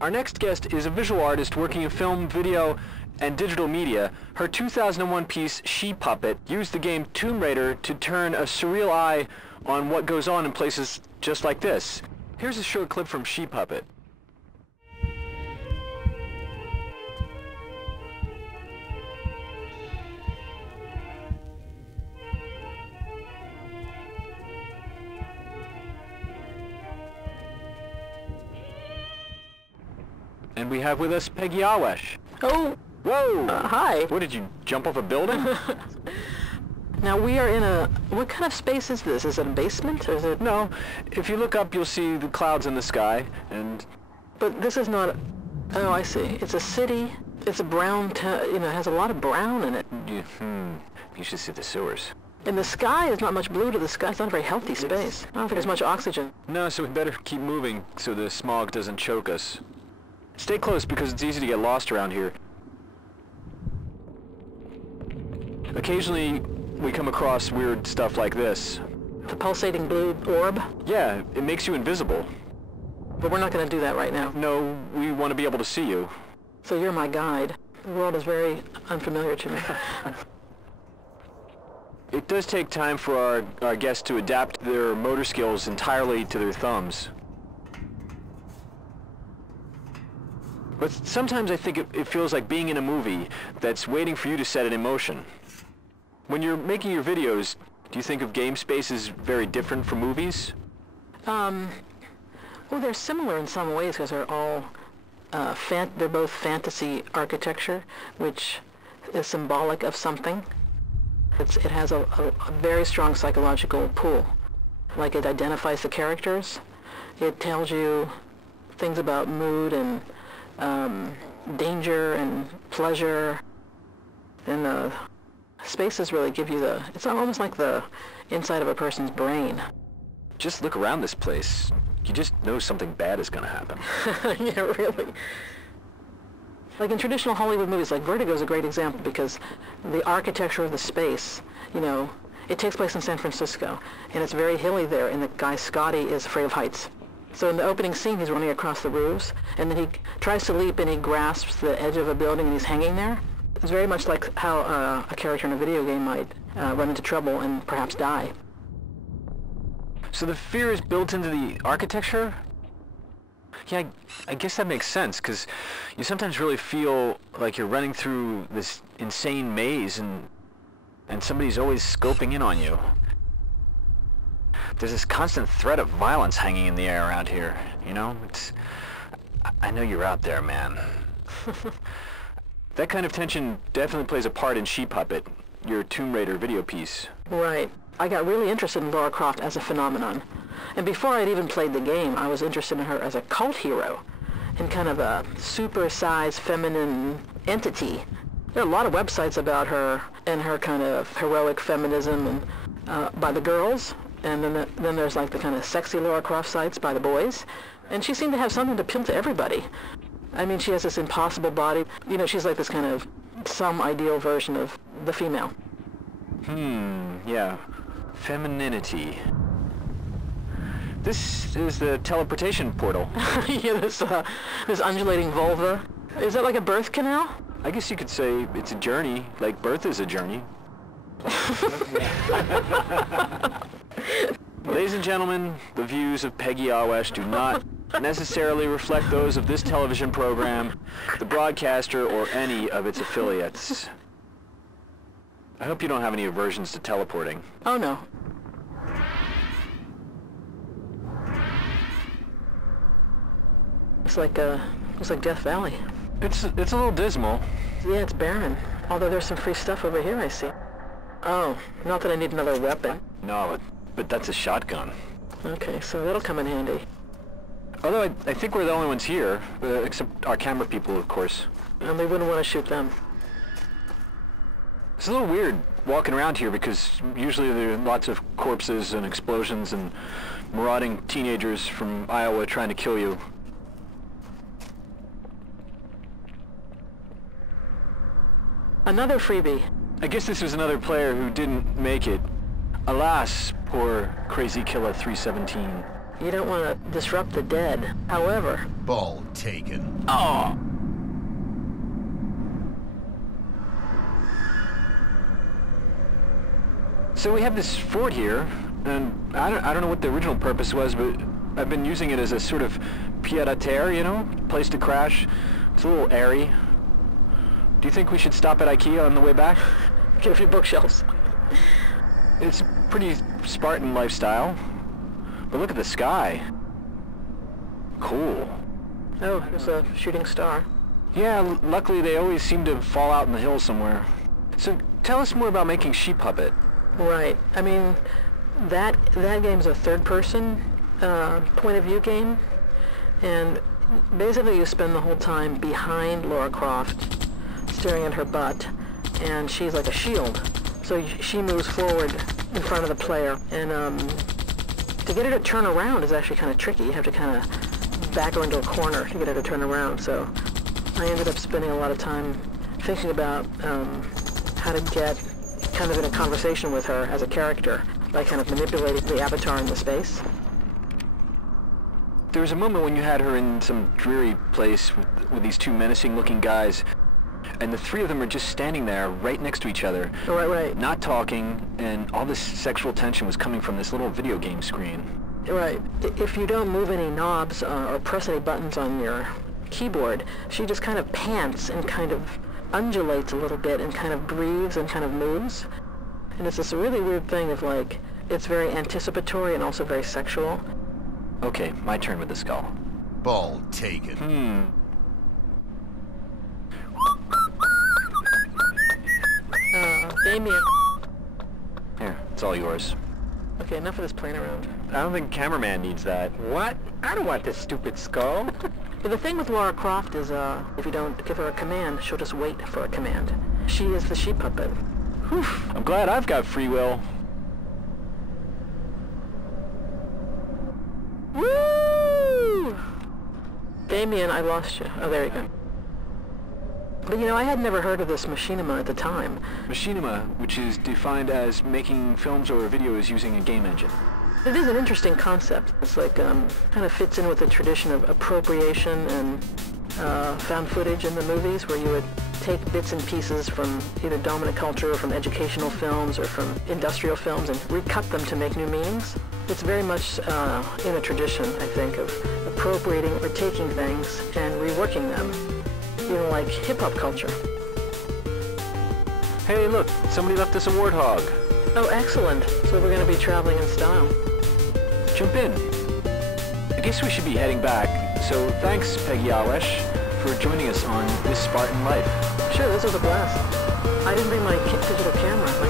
Our next guest is a visual artist working in film, video, and digital media. Her 2001 piece, She Puppet, used the game Tomb Raider to turn a surreal eye on what goes on in places just like this. Here's a short clip from She Puppet. And we have with us Peggy Ahwesh. Oh. Whoa! Hi. What, did you jump off a building? Now we are in a... What kind of space is this? Is it a basement or is it... No. If you look up, you'll see the clouds in the sky, and... But this is not... Oh, I see. It's a city. It's a brown... it has a lot of brown in it. You should see the sewers. And the sky is not much blue to the sky. It's not a very healthy space. I don't think there's much oxygen. No, so we better keep moving so the smog doesn't choke us. Stay close because it's easy to get lost around here. Occasionally, we come across weird stuff like this. The pulsating blue orb? Yeah, it makes you invisible. But we're not going to do that right now. No, we want to be able to see you. So you're my guide. The world is very unfamiliar to me. It does take time for our guests to adapt their motor skills entirely to their thumbs. But sometimes I think it feels like being in a movie that's waiting for you to set it in motion. When you're making your videos, do you think of game spaces very different from movies? Well, they're similar in some ways because they're all, they're both fantasy architecture, which is symbolic of something. It has a very strong psychological pull. Like it identifies the characters. It tells you things about mood and danger and pleasure, and spaces really give you it's almost like the inside of a person's brain. Just look around this place. You just know something bad is going to happen. Yeah, really. Like in traditional Hollywood movies, like Vertigo is a great example because the architecture of the space, it takes place in San Francisco, and it's very hilly there, and the guy Scotty is afraid of heights. So in the opening scene, he's running across the roofs, and then he tries to leap, and he grasps the edge of a building, and he's hanging there. It's very much like how a character in a video game might run into trouble and perhaps die. So the fear is built into the architecture? Yeah, I guess that makes sense, because you sometimes really feel like you're running through this insane maze, and somebody's always scoping in on you. There's this constant threat of violence hanging in the air around here, I know you're out there, man. That kind of tension definitely plays a part in She Puppet, your Tomb Raider video piece. Right. I got really interested in Lara Croft as a phenomenon. And before I'd even played the game, I was interested in her as a cult hero, and kind of a super-sized feminine entity. There are a lot of websites about her and her kind of heroic feminism and by the girls. And then there's like the kind of sexy Lara Croft sites by the boys. And she seemed to have something to appeal to everybody. I mean, she has this impossible body. She's like this kind of some ideal version of the female. Yeah. Femininity. This is the teleportation portal. Yeah, this undulating vulva. Is that like a birth canal? I guess you could say it's a journey, like birth is a journey. Ladies and gentlemen, the views of Peggy Ahwesh do not necessarily reflect those of this television program, the broadcaster, or any of its affiliates. I hope you don't have any aversions to teleporting. Oh, no. Looks like Death Valley. It's a little dismal. Yeah, it's barren. Although there's some free stuff over here, I see. Oh, not that I need another weapon. No, but that's a shotgun. Okay, so that'll come in handy. Although I think we're the only ones here, except our camera people, of course. And we wouldn't want to shoot them. It's a little weird walking around here because usually there are lots of corpses and explosions and marauding teenagers from Iowa trying to kill you. Another freebie. I guess this was another player who didn't make it. Alas, poor Crazy Killer 317. You don't want to disrupt the dead. However... Ball taken. Oh! So we have this fort here, and I don't know what the original purpose was, but I've been using it as a sort of pied-à-terre, you know? Place to crash. It's a little airy. Do you think we should stop at IKEA on the way back? Get a few bookshelves. It's a pretty Spartan lifestyle. But look at the sky. Cool. Oh, there's a shooting star. Yeah, luckily they always seem to fall out in the hills somewhere. So tell us more about making She Puppet. Right. I mean, that game's a third-person point-of-view game, and basically you spend the whole time behind Lara Croft, staring at her butt, and she's like a shield. So she moves forward in front of the player, and to get her to turn around is actually kind of tricky. You have to kind of back her into a corner to get her to turn around. So I ended up spending a lot of time thinking about how to get kind of in a conversation with her as a character by kind of manipulating the avatar in the space. There was a moment when you had her in some dreary place with these two menacing-looking guys, and the three of them are just standing there right next to each other. Right. Not talking, and all this sexual tension was coming from this little video game screen. Right. If you don't move any knobs or press any buttons on your keyboard, she just kind of pants and kind of undulates a little bit and kind of breathes and kind of moves. And it's this really weird thing of like, it's very anticipatory and also very sexual. Okay, my turn with the skull. Ball taken. Damien. Here, it's all yours. Okay, enough of this playing around. I don't think cameraman needs that. What? I don't want this stupid skull. But the thing with Lara Croft is, if you don't give her a command, she'll just wait for a command. She is the She Puppet. Whew, I'm glad I've got free will. Woo! Damien, I lost you. Oh, there you go. But you know, I had never heard of this machinima at the time. Machinima, which is defined as making films or videos using a game engine. It is an interesting concept. It's like, kind of fits in with the tradition of appropriation and found footage in the movies, where you would take bits and pieces from either dominant culture or from educational films or from industrial films and recut them to make new meanings. It's very much in a tradition, I think, of appropriating or taking things and reworking them. You know, like hip-hop culture. Hey, look, somebody left us a warthog. Oh, excellent. So we're going to be traveling in style. Jump in. I guess we should be heading back, so thanks, Peggy Ahwesh, for joining us on this Spartan life. Sure, this was a blast. I didn't bring my digital camera. My